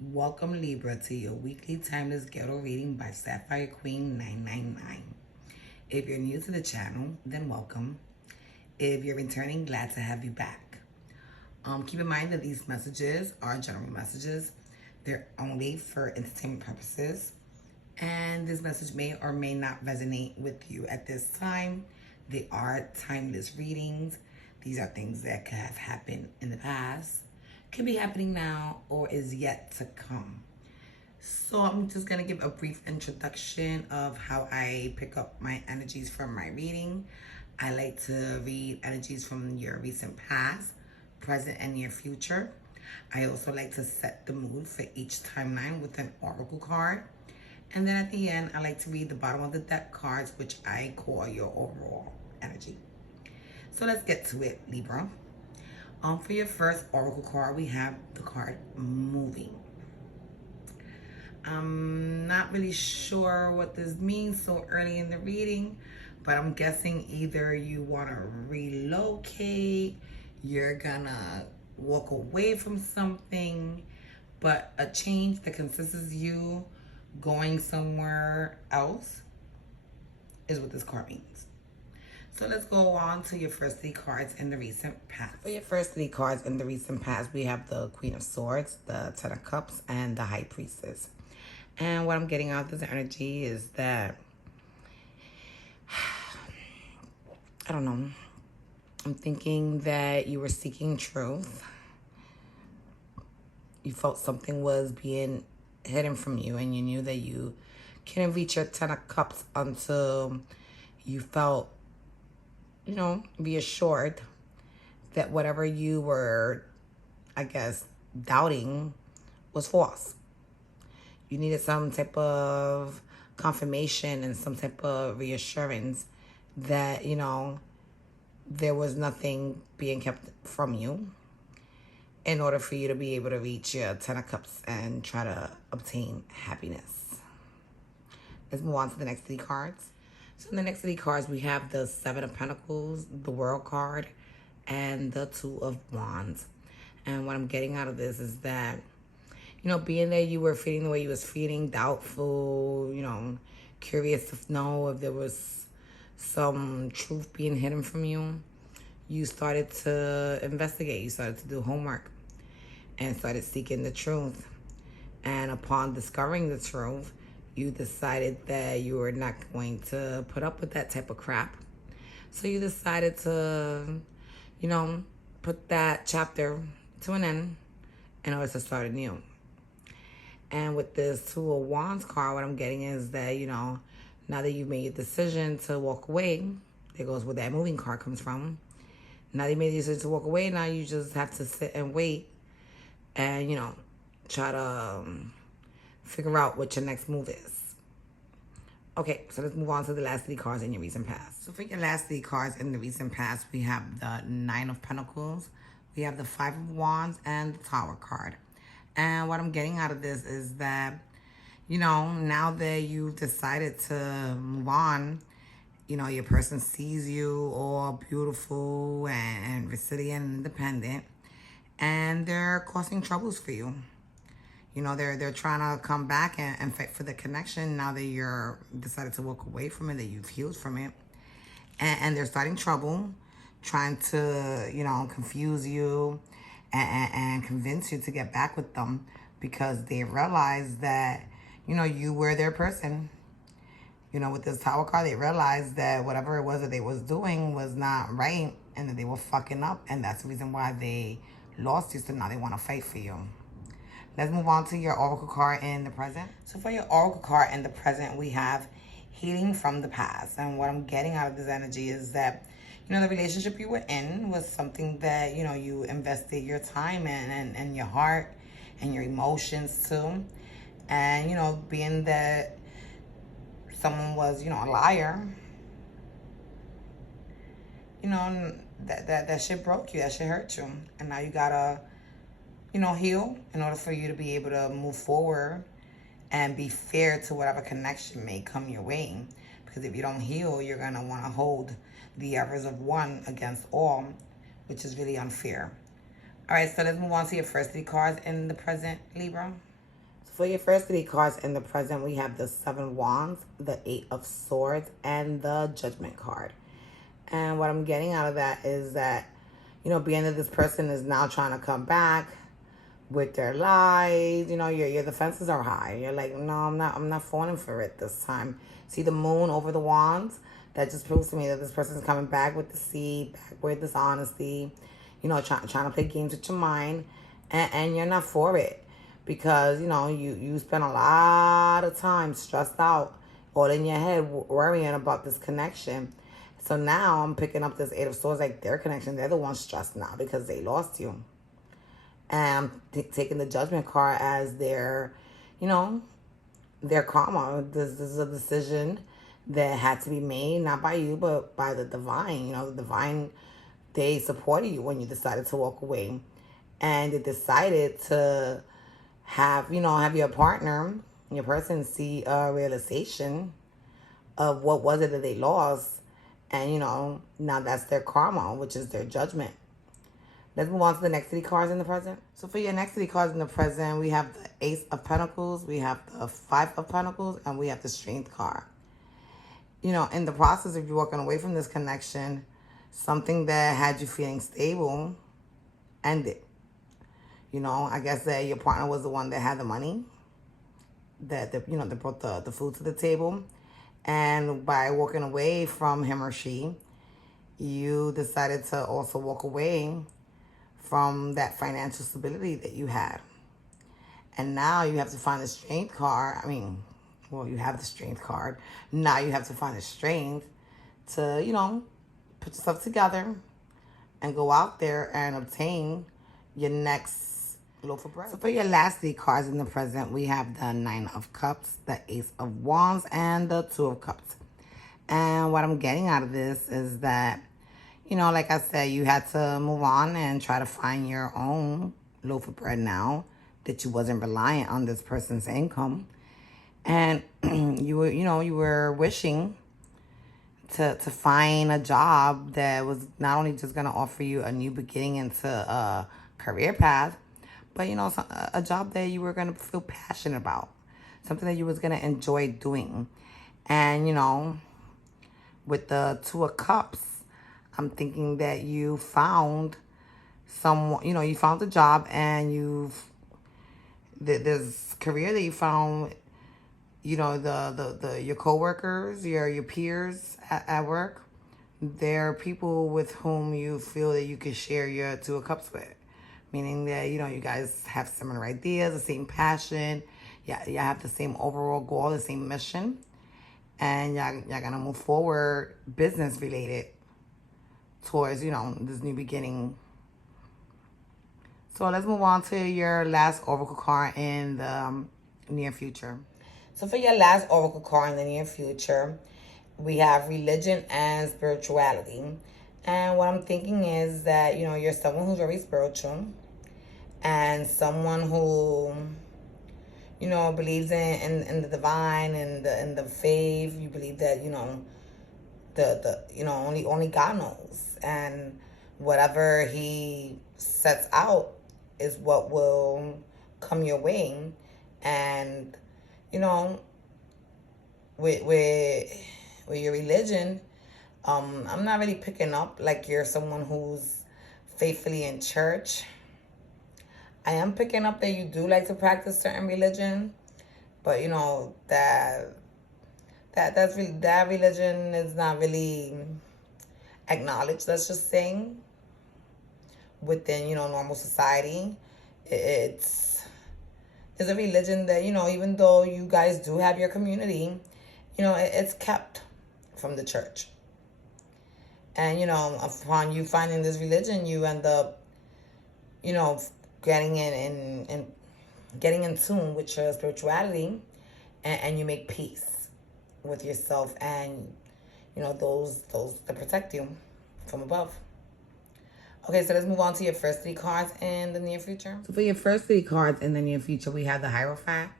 Welcome, Libra, to your weekly timeless ghetto reading by Sapphire Queen 999. If you're new to the channel, then welcome. If you're returning, glad to have you back. Keep in mind that these messages are general messages. They're only for entertainment purposes. And this message may or may not resonate with you at this time. They are timeless readings. These are things that could have happened in the past, could be happening now, or is yet to come. So I'm just going to give a brief introduction of how I pick up my energies from my reading. I like to read energies from your recent past, present, and near future. I also like to set the mood for each timeline with an oracle card. And then at the end, I like to read the bottom of the deck cards, which I call your overall energy. So let's get to it, Libra. For your first oracle card, we have the card Moving. I'm not really sure what this means so early in the reading, but I'm guessing either you want to relocate, you're gonna walk away from something, but a change that consists of you going somewhere else is what this card means. So let's go on to your first three cards in the recent past. For your first three cards in the recent past, we have the Queen of Swords, the Ten of Cups, and the High Priestess. And what I'm getting out of this energy is that, I don't know, I'm thinking that you were seeking truth. You felt something was being hidden from you, and you knew that you couldn't reach your Ten of Cups until you felt, reassured that whatever you were, I guess, doubting was false. You needed some type of confirmation and some type of reassurance that, there was nothing being kept from you in order for you to be able to reach your Ten of Cups and try to obtain happiness. Let's move on to the next three cards. So in the next three cards, we have the Seven of Pentacles, the World card, and the Two of Wands. And what I'm getting out of this is that, being that you were feeling the way you was feeling, doubtful, curious to know if there was some truth being hidden from you, you started to investigate. You started to do homework and started seeking the truth. And upon discovering the truth, you decided that you were not going to put up with that type of crap. So you decided to, put that chapter to an end in order to start anew. And with this Two of Wands card, what I'm getting is that, now that you've made a decision to walk away, there goes where that moving card comes from. Now that you made the decision to walk away, now you just have to sit and wait and, try to figure out what your next move is. Okay, so let's move on to the last three cards in your recent past. So for your last three cards in the recent past, we have the Nine of Pentacles, we have the Five of Wands, and the Tower card. And what I'm getting out of this is that, now that you've decided to move on, your person sees you all beautiful and resilient and independent, and they're causing troubles for you. They're trying to come back and fight for the connection now that you're decided to walk away from it, that you've healed from it. And they're starting trouble, trying to, confuse you and convince you to get back with them because they realize that, you were their person. With this Tower card, they realized that whatever it was that they was doing was not right and that they were fucking up. And that's the reason why they lost you. So now they want to fight for you. Let's move on to your Oracle card in the present. So for your Oracle card in the present, we have Healing from the Past. And what I'm getting out of this energy is that, the relationship you were in was something that, you invested your time in and your heart and your emotions to. And, being that someone was, a liar, that shit broke you, that shit hurt you. And now you gotta, heal in order for you to be able to move forward and be fair to whatever connection may come your way. Because if you don't heal, you're going to want to hold the errors of one against all, which is really unfair. All right, so let's move on to your first three cards in the present, Libra. For your first three cards in the present, we have the Seven of Wands, the Eight of Swords, and the Judgment card. And what I'm getting out of that is that, being that this person is now trying to come back with their lies, your defenses are high. You're like, no, I'm not falling for it this time. See the moon over the wands? That just proves to me that this person is coming back with deceit, back with dishonesty, trying to play games with your mind, and you're not for it. Because, you spend a lot of time stressed out, all in your head, worrying about this connection. So now I'm picking up this Eight of Swords, like their connection. They're the ones stressed now because they lost you. And I'm taking the Judgment card as their karma. This is a decision that had to be made, not by you, but by the divine. The divine, they supported you when you decided to walk away. And they decided to have your partner, your person, see a realization of what was it that they lost. And, now that's their karma, which is their judgment. Let's move on to the next three cards in the present. So for your next three cards in the present, we have the Ace of Pentacles, we have the Five of Pentacles, and we have the Strength card. In the process of you walking away from this connection, something that had you feeling stable ended. I guess that your partner was the one that had the money, that brought the food to the table. And by walking away from him or she, you decided to also walk away from that financial stability that you had. And now you have to find the Strength card. You have the Strength card. Now you have to find the strength to, put yourself together and go out there and obtain your next loaf of bread. So for your last three cards in the present, we have the Nine of Cups, the Ace of Wands, and the Two of Cups. And what I'm getting out of this is that, like I said, you had to move on and try to find your own loaf of bread now that you wasn't reliant on this person's income. And you were wishing to find a job that was not only just going to offer you a new beginning into a career path, but, a job that you were going to feel passionate about, something that you was going to enjoy doing. And, with the Two of Cups, I'm thinking that you found someone, you found a job, and this career that you found, your coworkers, your peers at work, they're people with whom you feel that you can share your Two of Cups with. Meaning that, you guys have similar ideas, the same passion. Yeah, you have the same overall goal, the same mission. And y'all going to move forward business related towards, this new beginning. So let's move on to your last oracle card in the near future. So for your last oracle card in the near future, we have religion and spirituality. And what I'm thinking is that, you're someone who's very spiritual and someone who, believes in the divine and the faith. You believe that, only God knows. And whatever he sets out is what will come your way. And, with your religion, I'm not really picking up like you're someone who's faithfully in church. I am picking up that you do like to practice certain religion, but that religion is not really acknowledged. Let's just say within normal society. It's a religion that even though you guys do have your community, it's kept from the church. And, upon you finding this religion, you end up, getting in tune with your spirituality, and you make peace with yourself and, those that protect you from above. Okay, so let's move on to your first three cards in the near future. So for your first three cards in the near future, we have the Hierophant,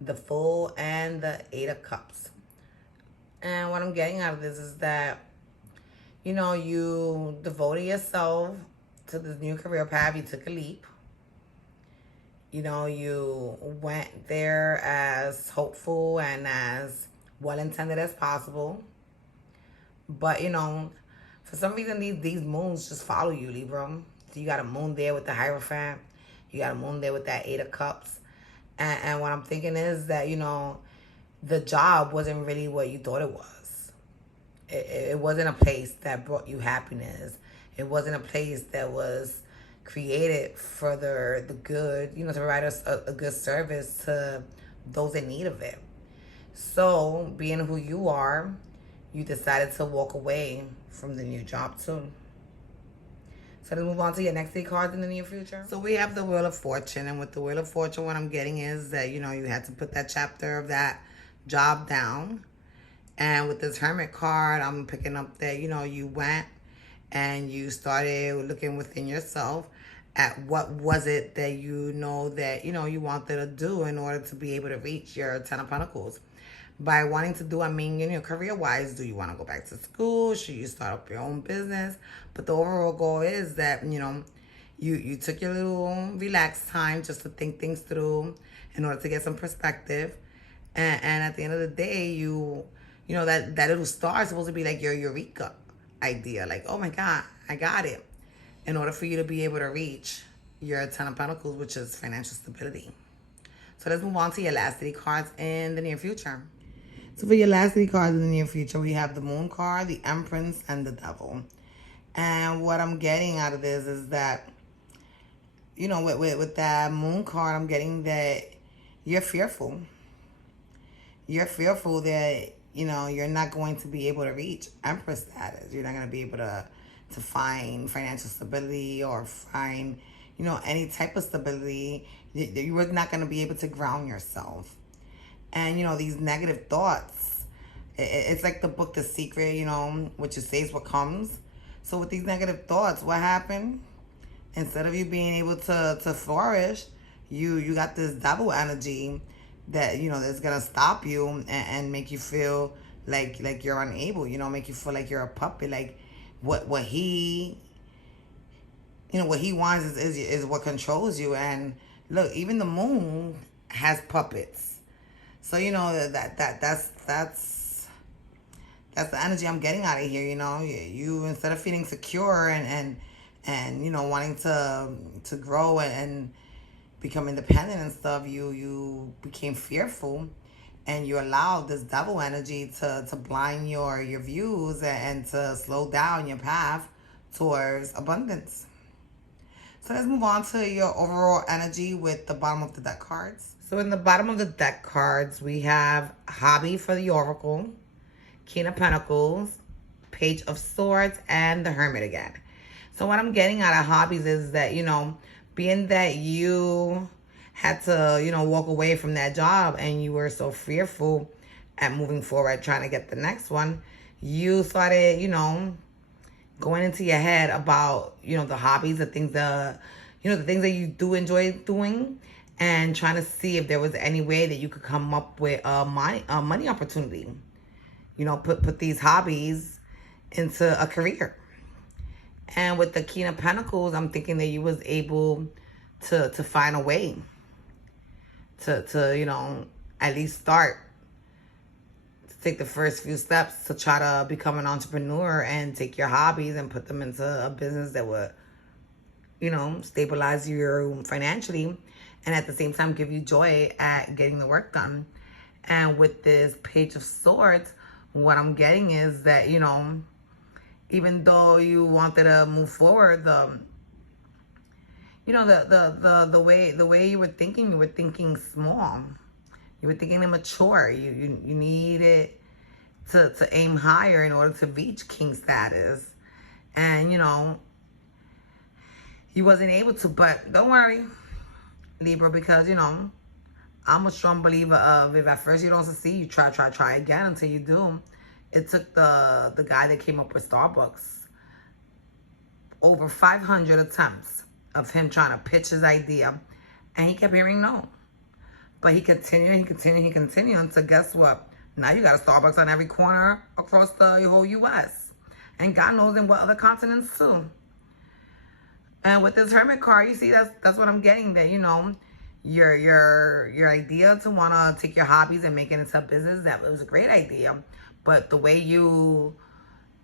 the Fool, and the Eight of Cups. And what I'm getting out of this is that, you devoted yourself to this new career path. You took a leap. You know, you went there as hopeful and as well intended as possible. But, you know, for some reason, these moons just follow you, Libra. So you got a moon there with the Hierophant. You got a moon there with that Eight of Cups. And what I'm thinking is that, you know, the job wasn't really what you thought it was. It wasn't a place that brought you happiness. It wasn't a place that was created for the good, you know, to provide us a good service to those in need of it. So, being who you are, you decided to walk away from the new job too. So let's move on to your next 8 cards in the near future. So we have the Wheel of Fortune. And with the Wheel of Fortune, what I'm getting is that, you know, you had to put that chapter of that job down. And with this Hermit card, I'm picking up that, you know, you went and you started looking within yourself at what was it that you know that, you know, you wanted to do in order to be able to reach your 10 of Pentacles. By wanting to do, I mean, you know, career-wise, do you want to go back to school? Should you start up your own business? But the overall goal is that, you know, you took your little relaxed time just to think things through in order to get some perspective. And at the end of the day, you know, that little star is supposed to be like your eureka idea. Like, oh my God, I got it. In order for you to be able to reach your 10 of Pentacles, which is financial stability. So let's move on to your last 3 cards in the near future. So for your last 3 cards in the near future, we have the Moon card, the Empress, and the Devil. And what I'm getting out of this is that, you know, with that Moon card, I'm getting that you're fearful. You're fearful that, you know, you're not going to be able to reach Empress status. You're not going to be able to find financial stability or find, you know, any type of stability. You're not going to be able to ground yourself. And, you know, these negative thoughts, it's like the book The Secret, you know, what you say is what comes. So with these negative thoughts, what happened? Instead of you being able to flourish, you got this devil energy that, you know, that's going to stop you and make you feel like you're unable, you know, make you feel like you're a puppet. Like what he, you know, what he wants is what controls you. And look, even the moon has puppets. So, you know, that's the energy I'm getting out of here. You know, you instead of feeling secure and you know, wanting to grow and become independent and stuff, you became fearful, and you allowed this devil energy to blind your views and to slow down your path towards abundance. So let's move on to your overall energy with the bottom of the deck cards. So in the bottom of the deck cards, we have Hobby for the Oracle, King of Pentacles, Page of Swords, and the Hermit again. So what I'm getting out of hobbies is that, you know, being that you had to, you know, walk away from that job and you were so fearful at moving forward, trying to get the next one, you started, you know, going into your head about, you know, the hobbies, the things that you do enjoy doing, and trying to see if there was any way that you could come up with a money opportunity. You know, put these hobbies into a career. And with the King of Pentacles, I'm thinking that you was able to find a way to you know, at least start to take the first few steps to try to become an entrepreneur and take your hobbies and put them into a business that would, you know, stabilize you financially and at the same time give you joy at getting the work done. And with this Page of Swords, what I'm getting is that, you know, even though you wanted to move forward, the way you were thinking small. You were thinking immature. You needed to aim higher in order to reach king status. And, you know, you wasn't able to, but don't worry, Libra, because, you know, I'm a strong believer of if at first you don't succeed, you try again until you do. It took the guy that came up with Starbucks over 500 attempts of him trying to pitch his idea, and he kept hearing no. But he continued until guess what? Now you got a Starbucks on every corner across the whole U.S. And God knows in what other continents too. And with this Hermit card, you see, that's what I'm getting there. You know, your idea to want to take your hobbies and make it into a business, that was a great idea. But the way you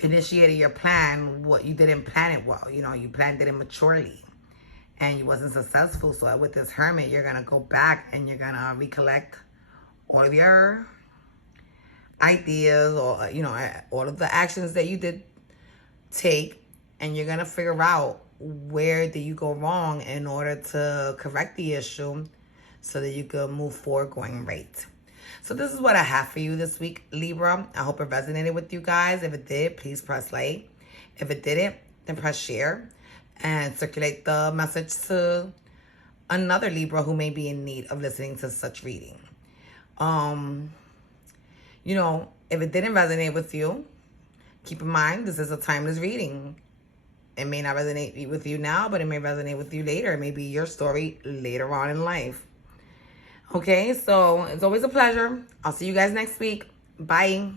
initiated your plan, what you didn't plan it well. You know, you planned it immaturely and you wasn't successful. So with this hermit, you're going to go back and you're going to recollect all of your ideas, or, you know, all of the actions that you did take, and you're going to figure out where did you go wrong in order to correct the issue so that you can move forward going right. So this is what I have for you this week, Libra. I hope it resonated with you guys. If it did, please press like. If it didn't, then press share and circulate the message to another Libra who may be in need of listening to such reading. You know, if it didn't resonate with you, keep in mind this is a timeless reading. It may not resonate with you now, but it may resonate with you later. It may be your story later on in life. Okay, so it's always a pleasure. I'll see you guys next week. Bye.